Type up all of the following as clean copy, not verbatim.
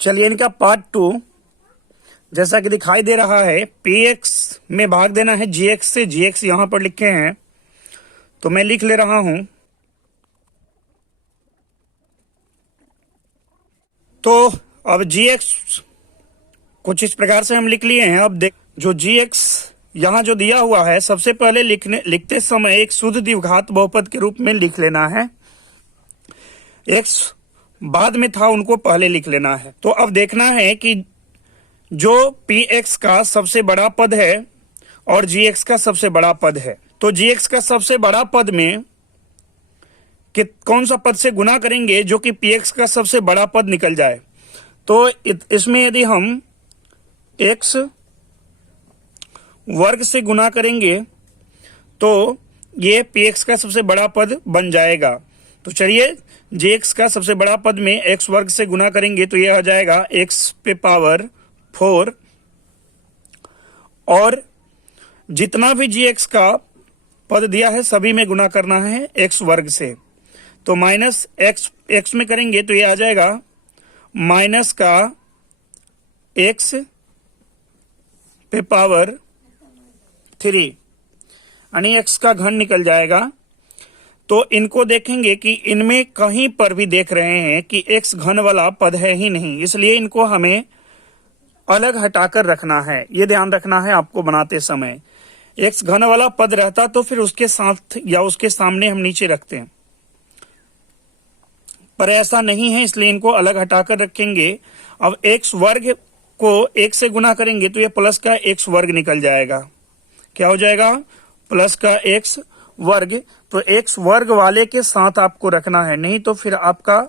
चलिए इनका पार्ट 2 जैसा कि दिखाई दे रहा है, px में भाग देना है gx से। gx यहां पर लिखे हैं तो मैं लिख ले रहा हूं। तो अब gx कुछ इस प्रकार से हम लिख लिए हैं। अब देख, जो gx यहां जो दिया हुआ है, सबसे पहले लिखते समय एक शुद्ध द्विघात बहुपद के रूप में लिख लेना है। x बाद में था, उनको पहले लिख लेना है। तो अब देखना है कि जो px का सबसे बड़ा पद है और gx का सबसे बड़ा पद है, तो gx का सबसे बड़ा पद में कौन सा पद से गुना करेंगे जो कि px का सबसे बड़ा पद निकल जाए। तो इसमें यदि हम x वर्ग से गुना करेंगे तो ये px का सबसे बड़ा पद बन जाएगा। तो चलिए gx का सबसे बड़ा पद में x वर्ग से गुना करेंगे तो यह आ जाएगा x पे पावर 4, और जितना भी gx का पद दिया है सभी में गुना करना है x वर्ग से। तो माइनस x में करेंगे तो यह आ जाएगा माइनस का x पे पावर 3, यानी x का घन निकल जाएगा। तो इनको देखेंगे कि इनमें कहीं पर भी देख रहे हैं कि x घन वाला पद है ही नहीं, इसलिए इनको हमें अलग हटाकर रखना है। ये ध्यान रखना है आपको बनाते समय। x घन वाला पद रहता तो फिर उसके साथ या उसके सामने हम नीचे रखते हैं, पर ऐसा नहीं है, इसलिए इनको अलग हटाकर रखेंगे। अब x वर्ग को 1 से गुना करेंगे तो ये प्लस का x वर्ग निकल जाएगा। क्या हो जाएगा? प्लस का x वर्ग। तो x वर्ग वाले के साथ आपको रखना है, नहीं तो फिर आपका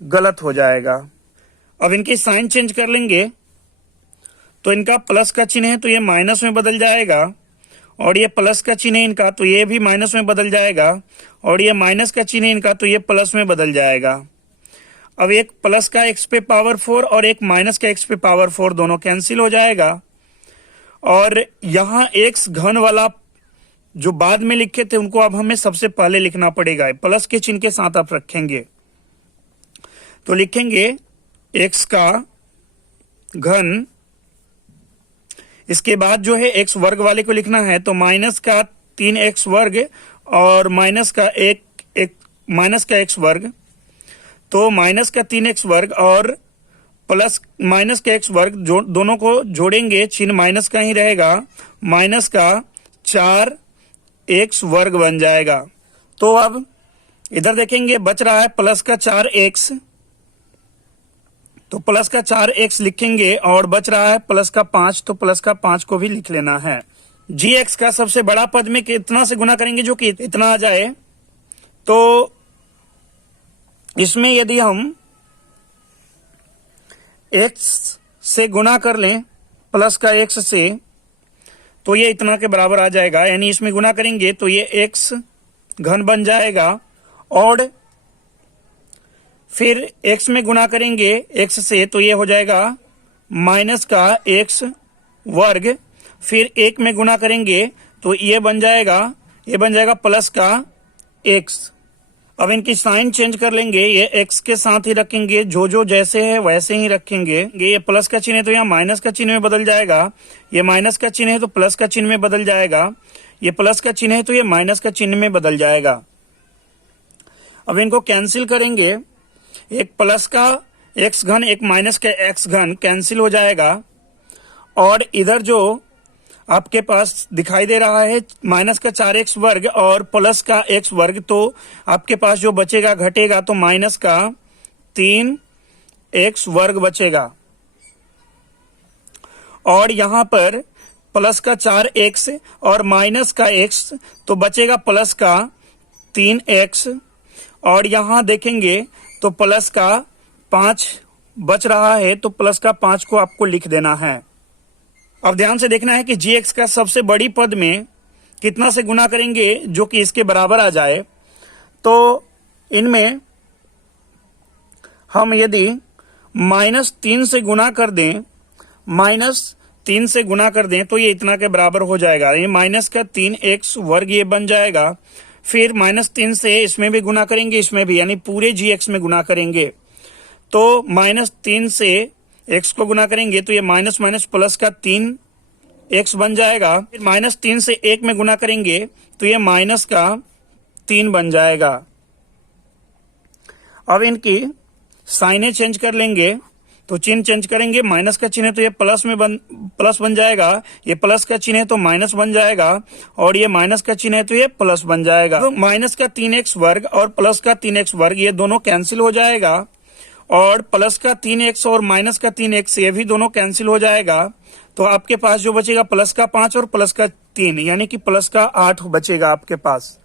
गलत हो जाएगा। अब इनकी साइन चेंज कर लेंगे तो इनका प्लस का चिन्ह है तो ये माइनस में बदल जाएगा, और ये प्लस का चिन्ह है इनका तो ये भी माइनस में बदल जाएगा, और ये माइनस का चिन्ह है इनका तो ये प्लस में बदल जाएगा। अब एक प्लस का x पे पावर 4 और एक माइनस का x पे पावर 4 दोनों कैंसिल हो जाएगा, और यहाँ x घन वाला जो बाद में लिखे थे उनको अब हमें सबसे पहले लिखना पड़ेगा। प्लस के चिन्ह के साथ आप रखेंगे तो लिखेंगे x का घन, इसके बाद जो है x वर्ग वाले को लिखना है तो माइनस का 3x वर्ग और माइनस का x वर्ग, तो माइनस का 3x वर्ग और प्लस माइनस का x वर्ग दोनों को जोड़ेंगे, चिन्ह माइनस का ही रहेगा, माइनस का 4x वर्ग बन जाएगा। तो अब इधर देखेंगे बच रहा है प्लस का 4x, तो प्लस का 4x लिखेंगे, और बच रहा है प्लस का 5, तो प्लस का 5 को भी लिख लेना है। gx का सबसे बड़ा पद में कितना से गुना करेंगे जो कि इतना आ जाए। तो इसमें यदि हम x से गुना कर लें प्लस का x से तो ये इतना के बराबर आ जाएगा, यानी इसमें गुना करेंगे तो ये x घन बन जाएगा, और फिर x में गुना करेंगे x से तो ये हो जाएगा माइनस का x वर्ग, फिर 1 में गुना करेंगे तो ये बन जाएगा प्लस का x। अब इनकी साइन चेंज कर लेंगे, ये x के साथ ही रखेंगे, जो जैसे है वैसे ही रखेंगे। ये प्लस का चिन्ह है तो यहाँ माइनस का चिन्ह में बदल जाएगा, ये माइनस का चिन्ह है तो प्लस का चिन्ह में बदल जाएगा, ये प्लस का चिन्ह है तो ये माइनस का चिन्ह में बदल जाएगा। अब इनको कैंसिल करेंगे, एक प्लस का x घन एक माइनस का x घन कैंसिल हो जाएगा, और इधर जो आपके पास दिखाई दे रहा है माइनस का 4x वर्ग और प्लस का x वर्ग, तो आपके पास जो बचेगा घटेगा तो माइनस का 3x वर्ग बचेगा, और यहां पर प्लस का 4x और माइनस का x तो बचेगा प्लस का 3x, और यहां देखेंगे तो प्लस का 5 बच रहा है, तो प्लस का 5 को आपको लिख देना है। अब ध्यान से देखना है कि gx का सबसे बड़ी पद में कितना से गुना करेंगे जो कि इसके बराबर आ जाए। तो इनमें हम यदि -3 से गुना कर दें, -3 से गुना कर दें तो ये इतना के बराबर हो जाएगा, ये माइनस का 3x वर्ग ये बन जाएगा। फिर -3 से इसमें भी गुना करेंगे, इसमें भी, यानी पूरे gx में गुना करेंगे तो -3 से x को गुना करेंगे तो ये माइनस माइनस प्लस का 3x बन जाएगा। फिर -3 से 1 में गुना करेंगे तो ये माइनस का 3 बन जाएगा। अब इनकी साइनें चेंज कर लेंगे, तो चिन्ह चेंज करेंगे, माइनस का चिन्ह है तो ये प्लस बन जाएगा, ये प्लस का चिन्ह है तो माइनस बन जाएगा, और ये माइनस का चिन्ह है तो ये प्लस बन जाएगा। तो माइनस का 3x वर्ग और प्लस का 3x वर्ग ये दोनों कैंसिल हो जाएगा, और प्लस का 3x और माइनस का 3x ये भी दोनों कैंसिल हो जाएगा। तो आपके पास जो बचेगा प्लस का 5 और प्लस का 3, यानी कि प्लस का 8 बचेगा आपके पास।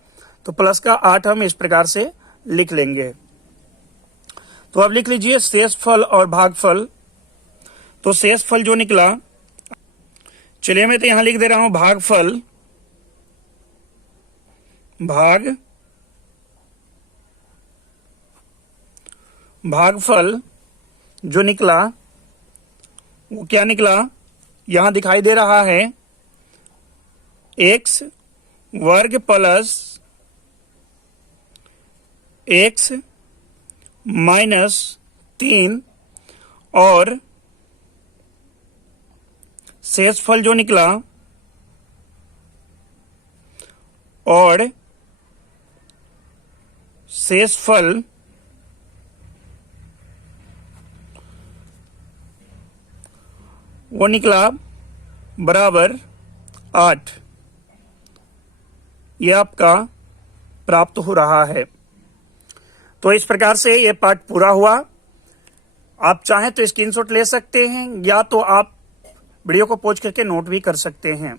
तो प्लस का 8 हम इस प्रकार से लिख लेंगे। तो अब लिख लीजिए शेषफल और भागफल। तो शेषफल जो निकला, चलिए मैं तो यहां लिख दे रहा हूं भागफल जो निकला वो क्या निकला, यहां दिखाई दे रहा है x वर्ग प्लस x -3, और शेषफल जो निकला और शेषफल वो निकला बराबर 8। ये आपका प्राप्त हो रहा है। तो इस प्रकार से ये पाठ पूरा हुआ। आप चाहें तो स्क्रीनशॉट ले सकते हैं, या तो आप वीडियो को पॉज करके नोट भी कर सकते हैं।